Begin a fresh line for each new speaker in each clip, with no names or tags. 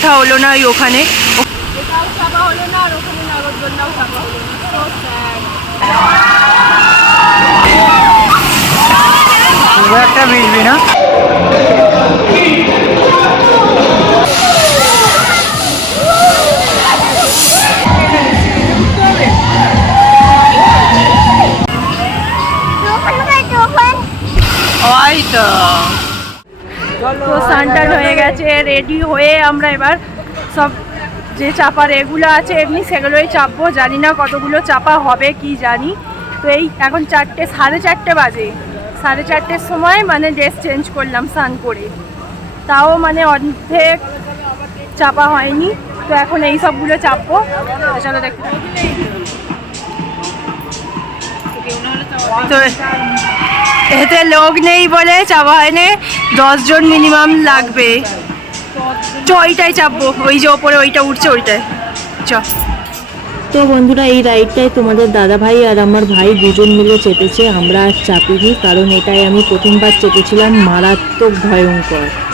ওঠা হলো না ওই ওখানে? হলো না আর ওখানে নাগরদোলনাও চাপা হলো না।
একটা মিশবি না
ওই তো সানটান হয়ে গেছে রেডি হয়ে আমরা এবার সব যে চাপার এগুলো আছে, এমনি সেগুলোই চাপবো। জানি না কতগুলো চাপা হবে, কি জানি। তো এই এখন চারটে, সাড়ে চারটে বাজে। সাড়ে চারটের সময় মানে ড্রেস চেঞ্জ করলাম স্নান করে। তাও মানে অর্ধেক চাপা হয়নি। তো এখন এই সবগুলো চাপবো। চলো দেখতে তো এতে লোক নেই বলে চাপা হয়নি। দশজন মিনিমাম লাগবে। চ, ওইটাই চাপবো। ওই যে ওপরে ওইটা উঠছে, ওইটাই। চ।
তো বন্ধুরা, এই রাইডটায় তোমাদের দাদা ভাই আর আমার ভাই দুজন মিলে চেপেছে। আমরা আর চাপিনি, কারণ এটাই আমি প্রথমবার চেপেছিলাম। মারাত্মক ভয়ঙ্কর।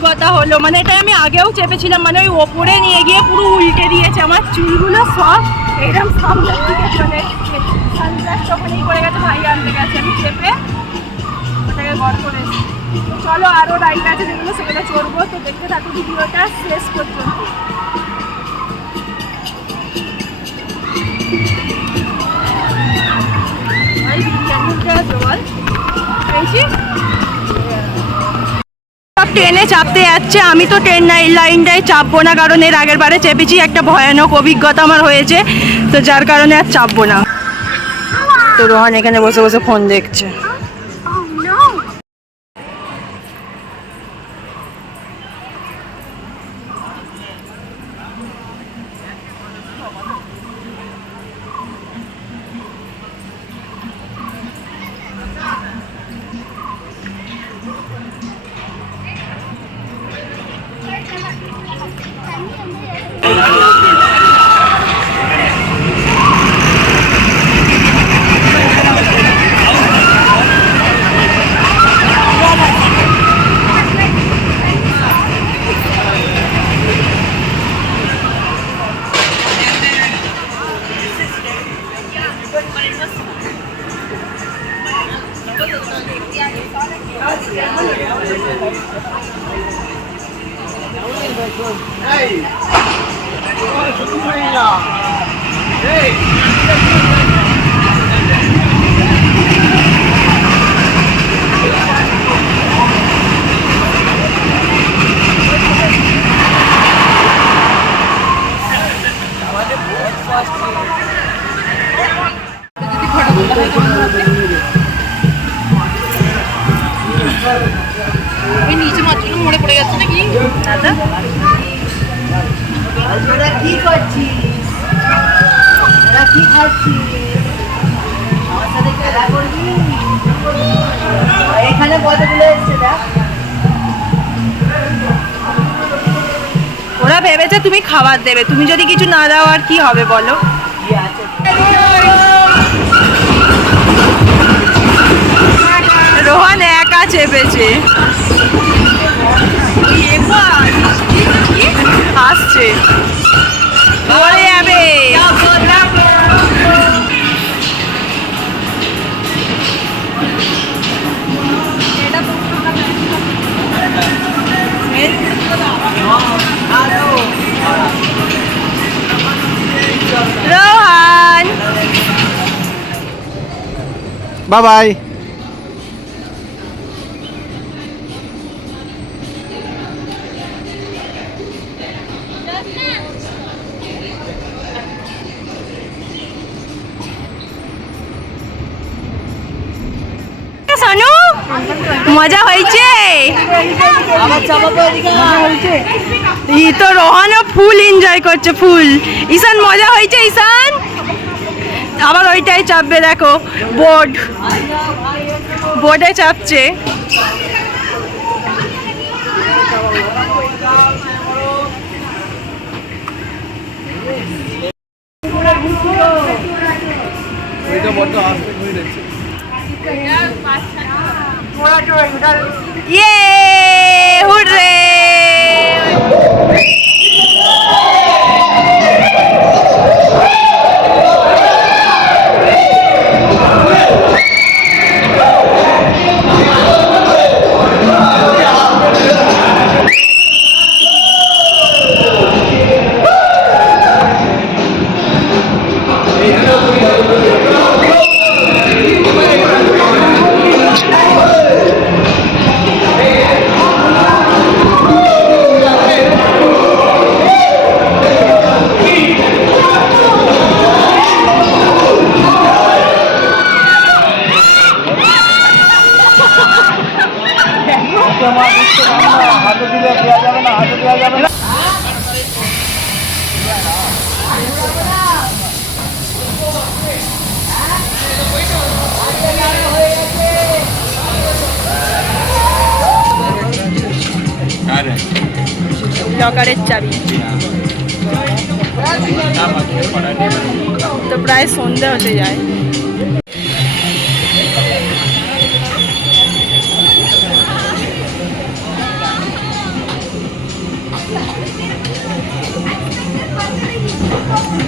অভিজ্ঞতা হলো। মানে এটা আমি আগেও চেপেছিলাম মানে ওই ওপরে নিয়ে গিয়ে পুরো উল্টে দিয়েছে আমার চুলগুলো সব। এইরকম সামনের দিকে চলে এসছে। সানগ্লাস তখনই করে গেছে, ভাই আনতে গেছে। আমি চেপে ওটাকে গড় করে চলো আরও রাইড আছে যেগুলো সেগুলো চড়বো। তো দেখতে থাকো ভিডিওটা শেষ পর্যন্ত। জল সব ট্রেনে চাপতে যাচ্ছে আমি তো ট্রেন লাইনটায় চাপবো না কারণ এর আগের বারে চেপেছি একটা ভয়ানক অভিজ্ঞতা আমার হয়েছে তো যার কারণে আর চাপবো না। তো রোহান এখানে বসে বসে ফোন দেখছে।
Oh, মাছগুলো মরে পড়ে যাচ্ছে নাকি?
দাদা?
কি করছিস? তোরা কি খাচ্ছিস আমার সাথে খেলা করবি? এখানে কতগুলো এসছে দেখ।
ওরা ভেবেছে তুমি খাবার দেবে। তুমি যদি কিছু না দাও আর কি হবে বলো? রোহান একা চেপেছে আসছে পড়ে যাবে রোহান
বাই বাই
মজা হয়েছে? ই তো রোহানও ফুল এনজয় করছে, ফুল। ঈশান, মজা হয়েছে, ঈশান? আবার ওইটাই চাপবে, দেখো বোর্ড বোর্ডে চাপছে। pueda yo ¡Yeah! লকারের চাবি। তো প্রায় সন্ধ্যা হতে যায়।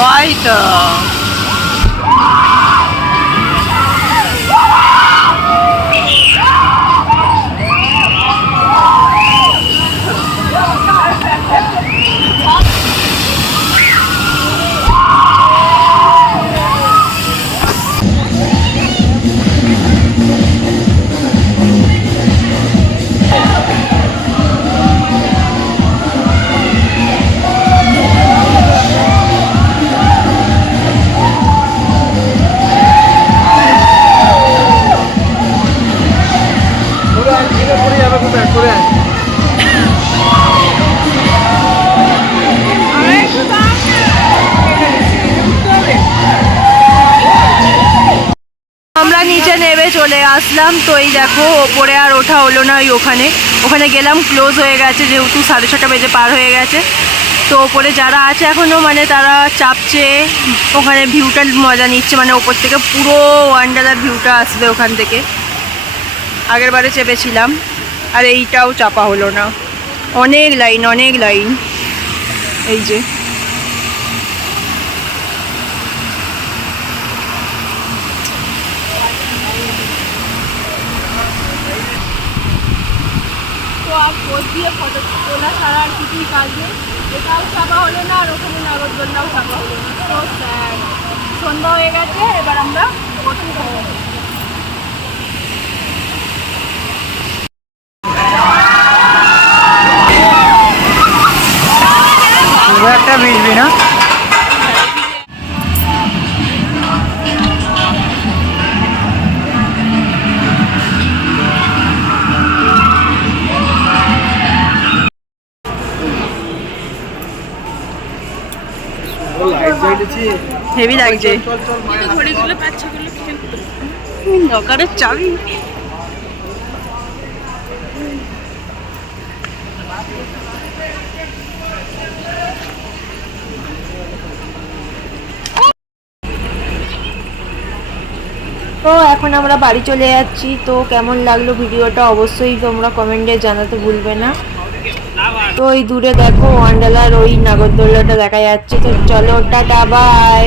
ওই তো আমরা আসলাম, তো এই দেখো, ওপরে আর ওঠা হলো না ওই ওখানে। ওখানে গেলাম ক্লোজ হয়ে গেছে, যেহেতু সাড়ে ছটা বেজে পার হয়ে গেছে। তো ওপরে যারা আছে এখনও মানে তারা চাপছে, ওখানে ভিউটার মজা নিচ্ছে মানে ওপর থেকে পুরো ওয়ান্ডালার ভিউটা আসবে ওখান থেকে। আগের বারে চেপেছিলাম, আর এইটাও চাপা হলো না। অনেক লাইন অনেক লাইন এই যে। আর পোস্ট দিয়ে ফটো তোলা ছাড়া আর কিছুই কাজ নেই। এটাও চাপা হলো না, আর ওখানে নাগরদোলনাও চাপা হলো না। তো সন্ধ্যা হয়ে গেছে, এবার আমরা হেভি লাগছে। লকারের চাবি।
তো এখন আমরা বাড়ি চলে যাচ্ছি। তো কেমন লাগল ভিডিওটা অবশ্যই তোমরা কমেন্টে জানাতে ভুলবে না। তো ওই দূরে দেখো ওয়ান্ডালার ওই নাগরদোল্লাটা দেখা যাচ্ছে। তো চলো টাটা বাই।